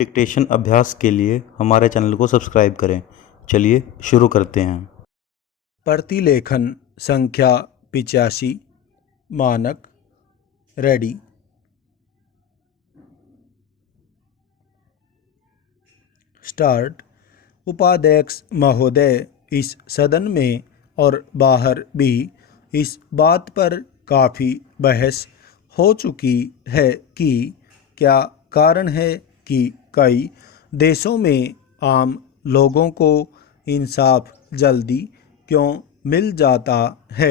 Dictation अभ्यास के लिए हमारे चैनल को सब्सक्राइब करें। चलिए शुरू करते हैं। प्रतिलेखन संख्या 85। मानक रेडी। स्टार्ट। उपाध्यक्ष महोदय, इस सदन में और बाहर भी इस बात पर काफ़ी बहस हो चुकी है कि क्या कारण है कि कई देशों में आम लोगों को इंसाफ जल्दी क्यों मिल जाता है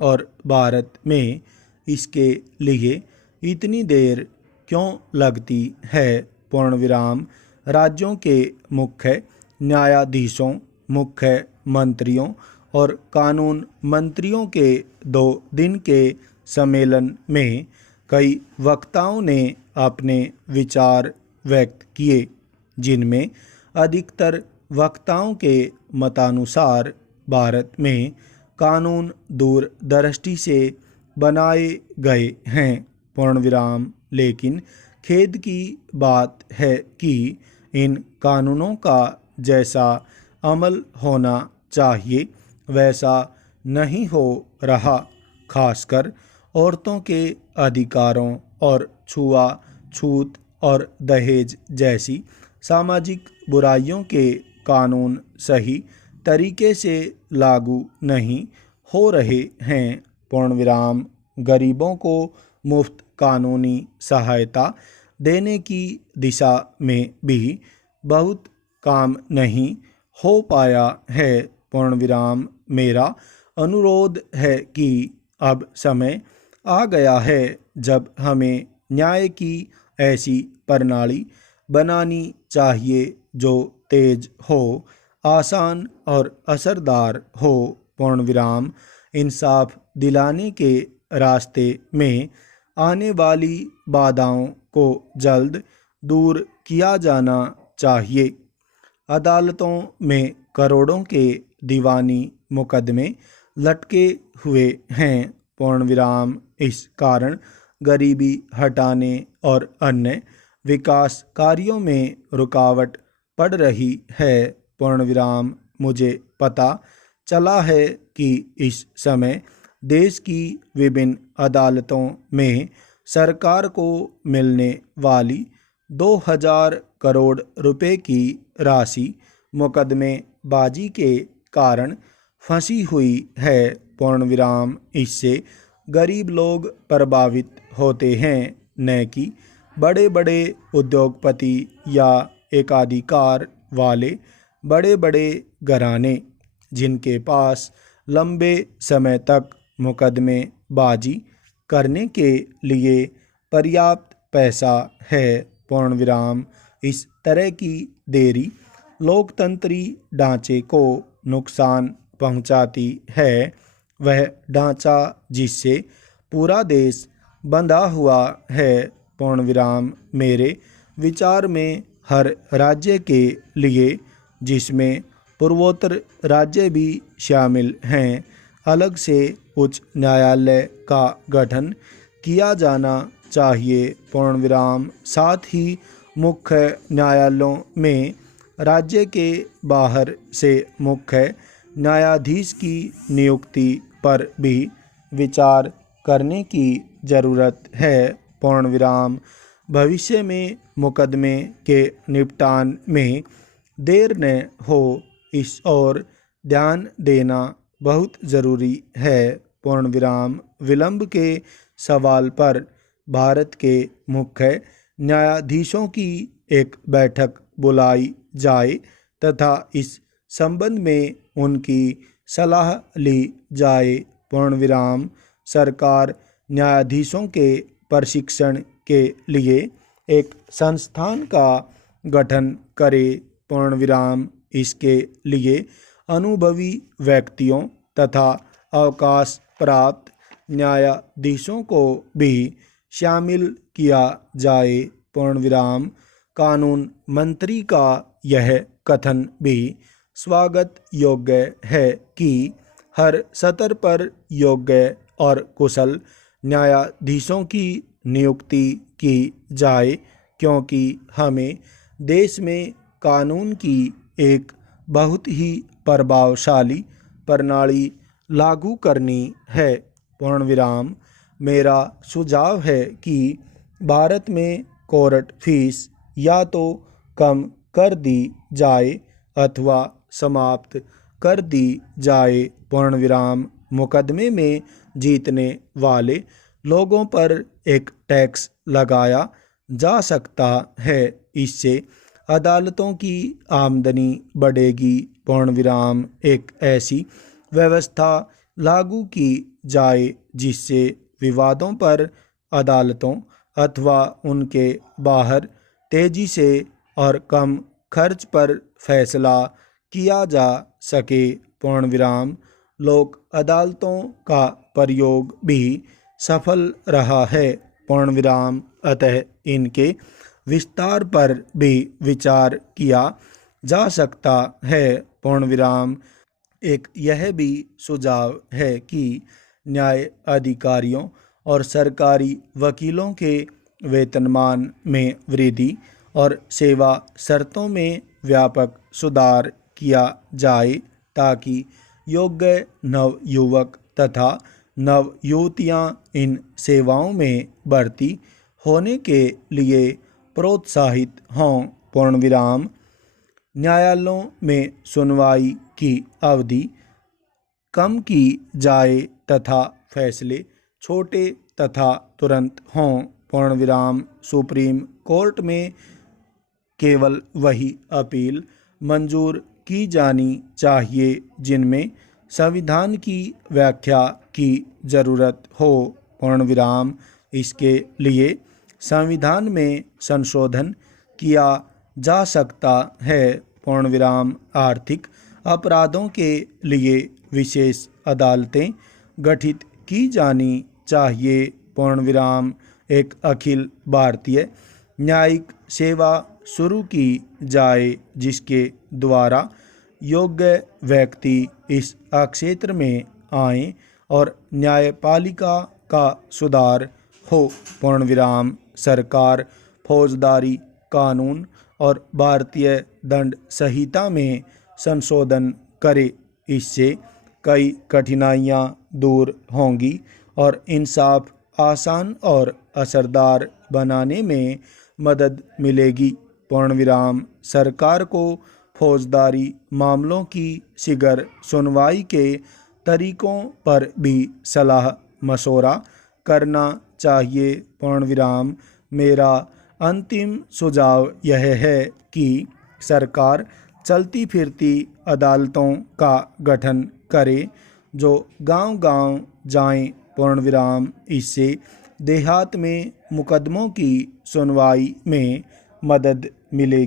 और भारत में इसके लिए इतनी देर क्यों लगती है। पूर्ण विराम। राज्यों के मुख्य न्यायाधीशों, मुख्य मंत्रियों और कानून मंत्रियों के 2 दिन के सम्मेलन में कई वक्ताओं ने अपने विचार व्यक्त किए, जिनमें अधिकतर वक्ताओं के मतानुसार भारत में कानून दूरदृष्टि से बनाए गए हैं। पूर्ण विराम। लेकिन खेद की बात है कि इन कानूनों का जैसा अमल होना चाहिए वैसा नहीं हो रहा। खासकर औरतों के अधिकारों और छुआछूत और दहेज जैसी सामाजिक बुराइयों के कानून सही तरीके से लागू नहीं हो रहे हैं। पूर्ण विराम। गरीबों को मुफ्त कानूनी सहायता देने की दिशा में भी बहुत काम नहीं हो पाया है। पूर्ण विराम। मेरा अनुरोध है कि अब समय आ गया है जब हमें न्याय की ऐसी प्रणाली बनानी चाहिए जो तेज हो, आसान और असरदार हो। पूर्ण विराम। इंसाफ दिलाने के रास्ते में आने वाली बाधाओं को जल्द दूर किया जाना चाहिए। अदालतों में करोड़ों के दीवानी मुकदमे लटके हुए हैं। पूर्ण विराम। इस कारण गरीबी हटाने और अन्य विकास कार्यों में रुकावट पड़ रही है। पूर्ण विराम। मुझे पता चला है कि इस समय देश की विभिन्न अदालतों में सरकार को मिलने वाली 2000 करोड़ रुपए की राशि मुकदमेबाजी के कारण फंसी हुई है। पूर्ण विराम। इससे गरीब लोग प्रभावित होते हैं, न कि बड़े बड़े उद्योगपति या एकाधिकार वाले बड़े बड़े घराने, जिनके पास लंबे समय तक मुकदमेबाजी करने के लिए पर्याप्त पैसा है। पूर्ण विराम। इस तरह की देरी लोकतंत्री ढांचे को नुकसान पहुंचाती है, वह ढांचा जिससे पूरा देश बंधा हुआ है। पूर्ण विराम। मेरे विचार में हर राज्य के लिए, जिसमें पूर्वोत्तर राज्य भी शामिल हैं, अलग से उच्च न्यायालय का गठन किया जाना चाहिए। पूर्ण विराम। साथ ही मुख्य न्यायालयों में राज्य के बाहर से मुख्य न्यायाधीश की नियुक्ति पर भी विचार करने की ज़रूरत है। पूर्ण विराम। भविष्य में मुकदमे के निपटान में देर न हो, इस ओर ध्यान देना बहुत ज़रूरी है। पूर्ण विराम। विलंब के सवाल पर भारत के मुख्य न्यायाधीशों की एक बैठक बुलाई जाए तथा इस संबंध में उनकी सलाह ली जाए। पूर्ण विराम। सरकार न्यायाधीशों के प्रशिक्षण के लिए एक संस्थान का गठन करे। पूर्ण विराम। इसके लिए अनुभवी व्यक्तियों तथा अवकाश प्राप्त न्यायाधीशों को भी शामिल किया जाए। पूर्ण विराम। कानून मंत्री का यह कथन भी स्वागत योग्य है कि हर स्तर पर योग्य और कुशल न्यायाधीशों की नियुक्ति की जाए, क्योंकि हमें देश में कानून की एक बहुत ही प्रभावशाली प्रणाली लागू करनी है। पूर्णविराम मेरा सुझाव है कि भारत में कोर्ट फीस या तो कम कर दी जाए अथवा समाप्त कर दी जाए। पूर्णविराम मुकदमे में जीतने वाले लोगों पर एक टैक्स लगाया जा सकता है। इससे अदालतों की आमदनी बढ़ेगी। पूर्णविराम एक ऐसी व्यवस्था लागू की जाए जिससे विवादों पर अदालतों अथवा उनके बाहर तेजी से और कम खर्च पर फैसला किया जा सके। पूर्णविराम लोक अदालतों का प्रयोग भी सफल रहा है। पूर्णविराम अतः इनके विस्तार पर भी विचार किया जा सकता है। पूर्णविराम एक यह भी सुझाव है कि न्याय अधिकारियों और सरकारी वकीलों के वेतनमान में वृद्धि और सेवा शर्तों में व्यापक सुधार किया जाए ताकि योग्य नवयुवक तथा नवयुवतियां इन सेवाओं में भर्ती होने के लिए प्रोत्साहित हों। पूर्णविराम न्यायालयों में सुनवाई की अवधि कम की जाए तथा फैसले छोटे तथा तुरंत हों। पूर्णविराम सुप्रीम कोर्ट में केवल वही अपील मंजूर की जानी चाहिए जिनमें संविधान की व्याख्या की जरूरत हो। पूर्णविराम इसके लिए संविधान में संशोधन किया जा सकता है। पूर्णविराम आर्थिक अपराधों के लिए विशेष अदालतें गठित की जानी चाहिए। पूर्णविराम एक अखिल भारतीय न्यायिक सेवा शुरू की जाए जिसके द्वारा योग्य व्यक्ति इस क्षेत्र में आए और न्यायपालिका का सुधार हो। पूर्णविराम सरकार फौजदारी कानून और भारतीय दंड संहिता में संशोधन करे। इससे कई कठिनाइयां दूर होंगी और इंसाफ आसान और असरदार बनाने में मदद मिलेगी। पूर्णविराम सरकार को फौजदारी मामलों की शीघ्र सुनवाई के तरीकों पर भी सलाह मशवरा करना चाहिए। पूर्णविराम मेरा अंतिम सुझाव यह है कि सरकार चलती फिरती अदालतों का गठन करे जो गांव-गांव जाएं। पूर्णविराम इससे देहात में मुकदमों की सुनवाई में मदद मिलेगी।